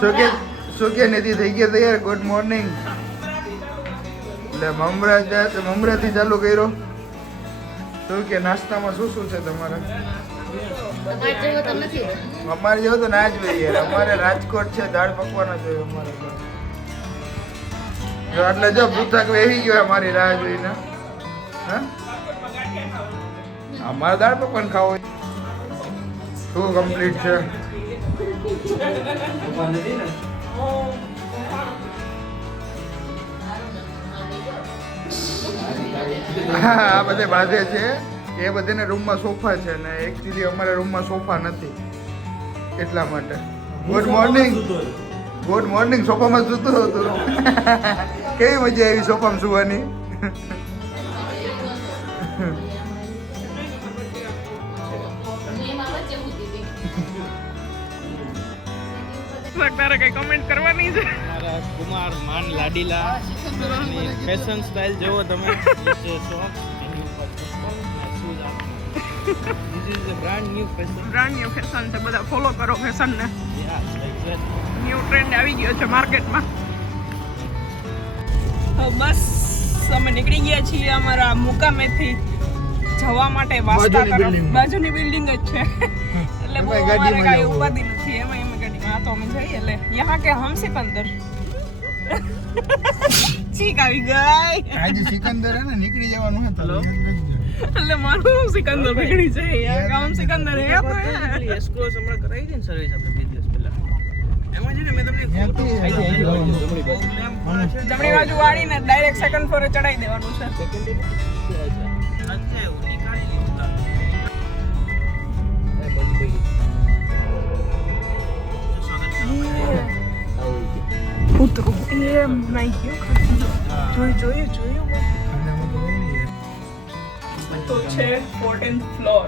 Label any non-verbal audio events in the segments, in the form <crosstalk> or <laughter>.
શું કે શું કે નિધિ થઈ ગયા તૈયાર ગુડ મોર્નિંગ એટલે મમરા મમરાથી ચાલુ કર્યો. શું કે નાસ્તામાં શું શું છે તમારે? અમારે જેવું તો ના જ ભાઈ અમારે રાજકોટ છે દાળ પકવાના જોઈએ અમારે જો એટલે જો ભૂતક વેહી ગયો અમારી રાહ જોઈને. હા? અમારે દાળ પકવાન ખાવો શું કમ્પ્લીટ છે? હા આ બધે બાજે છે. એ બધાને રૂમમાં સોફા છે ને એકચ્યુઅલી અમારા રૂમમાં સોફા નથી. એટલા માટે. ગુડ મોર્નિંગ ગુડ મોર્નિંગ સોફામાં સૂતો હતો. કેવી મજા આવી સોફામાં સુવાની? તારે કઈ કમેન્ટ કરવાની છે? મારા કુમાર માન લાડીલા ફેશન સ્ટાઇલ જોવો તમે નીચે શોપ એની ઉપર ચપ્પલ અને shoes this is a brand new fashion brand new fashion છે. બધા ફોલો કરો ફેશન ને. ન્યુ ટ્રેન્ડ આવી ગયો છે માર્કેટમાં બસ અમે નીકળી ગયા છીએ અમારા મુકામેથી જવા માટે વાસ્તા બાજુની તરફ. બાજુની બિલ્ડિંગ જ છે. એટલે બહુ અમારે કાંઈ ઉપાધિ નથી. એમાં में જોઈએ લે. યહા કે હમ સિકંદર? <laughs> છીક આવી ગઈ. આજે સિકંદર હે ને નીકળી જવાનું હે તો એટલે મારું સિકંદર નીકળી જાય. યાર કામ સિકંદર હે આપણે. એસ્ક્રોસ હમણાં કરાવી દે ને સર્વિસ આપણે બે દિવસ પહેલા. એમાં છે ને મેં તમને જમણી બાજુ. વાળીને ડાયરેક્ટ સેકન્ડ ફ્લોરે ચડાવી દેવાનું છે. સેકન્ડ અચ્છા એવું નીકાળી લીધું ઉતરું એમ નહીં ગયું જોયું જોયું જોયું તો છે ફોર્ટીન્થ ફ્લોર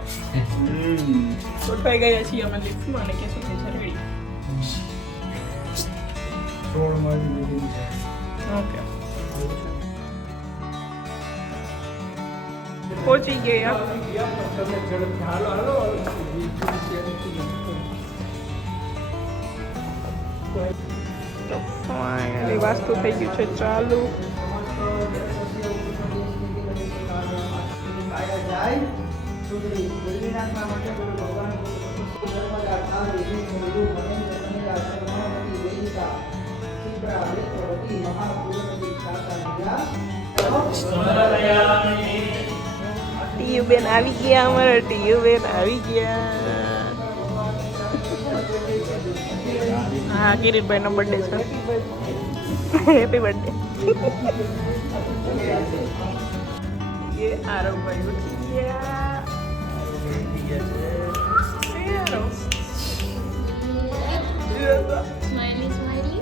ગોઠવાઈ ગયા છીએ અમે લિફ્ટમાં અને કે શું કે છે રેડી. ઓકે પહોંચી ગયા તો ફાઇનલી વાસ્તુ થઈ ગયું છે ચાલુ ટીયુ બેન આવી ગયા, અમારા ટીયુ બેન આવી ગયા. હા કિરીટભાઈ નો બર્થડે છે હેપી બર્થડે ये સ્માઈલી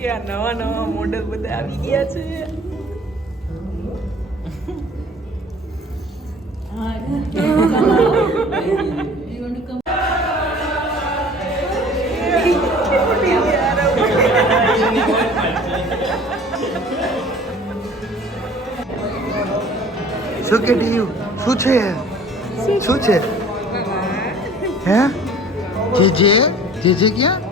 યા નવા નવા મોડલ બધા આવી ગયા છે. શું કે ટીયુ શું છે? શું છે? હે? જે જે જે જે ક્યાં?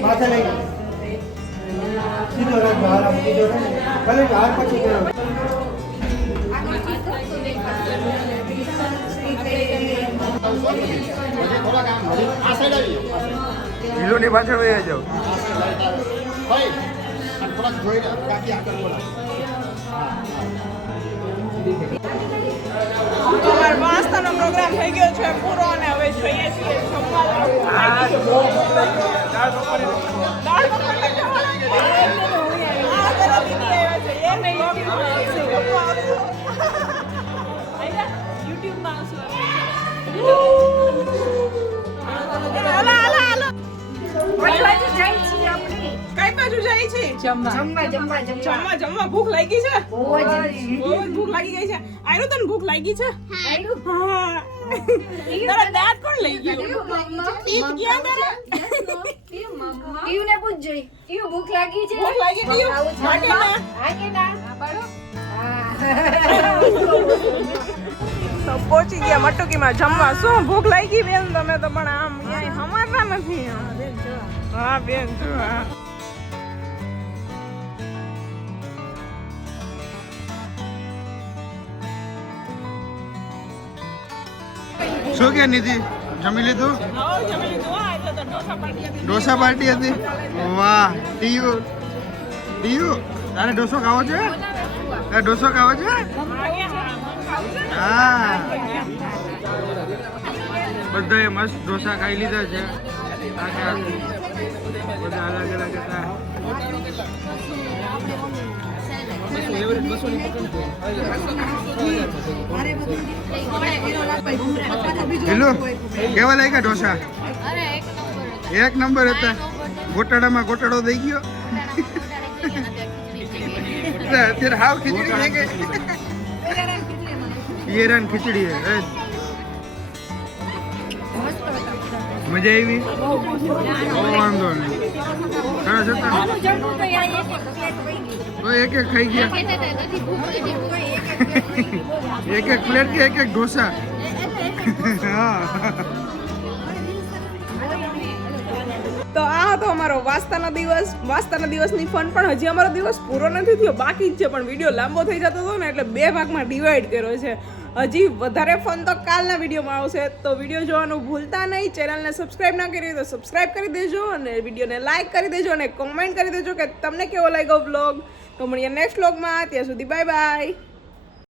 માથે લઈ સીધો રાખ બહાર આમ સીધો રાખ ભલે બહાર પછી કરો લીલુની પાછળ વહી જાઓ અમારો વાસ્તાનો પ્રોગ્રામ થઈ ગયો છે પૂરો અને હવે જઈએ છીએ જમવા દાળ પકવાન લઈ જવાના છે. આ પેલા દીદી આવ્યા છે. એ નહીં જમવા જમવા જમવા જમવા ભૂખ લાગી છે બહુ જ ભૂખ લાગી ગઈ છે આયરો તને ભૂખ લાગી છે હા તારા દાંત કોણ લઈ ગયો ટીપ ક્યાં તારા ટીયુને પૂછજો ટીયુ ભૂખ લાગી છે ભૂખ લાગી ગયું હા ના હા કે ના તો પહોંચી ગયા મટુકીમાં જમવા શું ભૂખ લાગી બેન તમે તો પણ આમ ક્યાંય હમાતા નથી હા બેન જો શું કે નિધિ? જમી લીધું? ઢોસા પાર્ટી હતી? વાહ, ટીયુ. ટીયુ? તારે ઢોસો ખાવો છે? તારે ઢોસો ખાવો છે? હા. બધાએ મસ્ત ઢોસા ખાઈ લીધા છે. બધા અલગ અલગ હતા હેલો? કેવા લાગ્યા ઢોસા? અરે એક નંબર હતા. એક નંબર હતા? ગોટાળામાં ગોટાળો દઈ ગયો? અત્યારે હાવ ખીચડી થઈ ગઈ. <laughs> ઈયરાન ખીચડી હે મજા આવી? વાંધો નહીં. તો એક એક ખાઈ ગયા. એક એક એક એક તો આ હતો અમારો વાસ્તાનો દિવસ. વાસ્તાના દિવસની ફન પણ હજી અમારો દિવસ પૂરો નથી થયો. બાકી જ છે, પણ વીડિયો લાંબો થઈ જતો હતો ને, એટલે બે ભાગમાં ડિવાઈડ કર્યો છે. હજી વધારે ફોન તો કાલના વિડીયોમાં આવશે. તો વીડિયો જોવાનું ભૂલતા નહીં. ચેનલને સબસ્ક્રાઈબ ના કરી તો સબસ્ક્રાઈબ કરી દેજો અને વિડીયોને લાઇક કરી દેજો અને કોમેન્ટ કરી દેજો કે તમને કેવો લાગ્યો વ્લોગ તો મળીએ નેક્સ્ટ બ્લોગમાં ત્યાં સુધી બાય બાય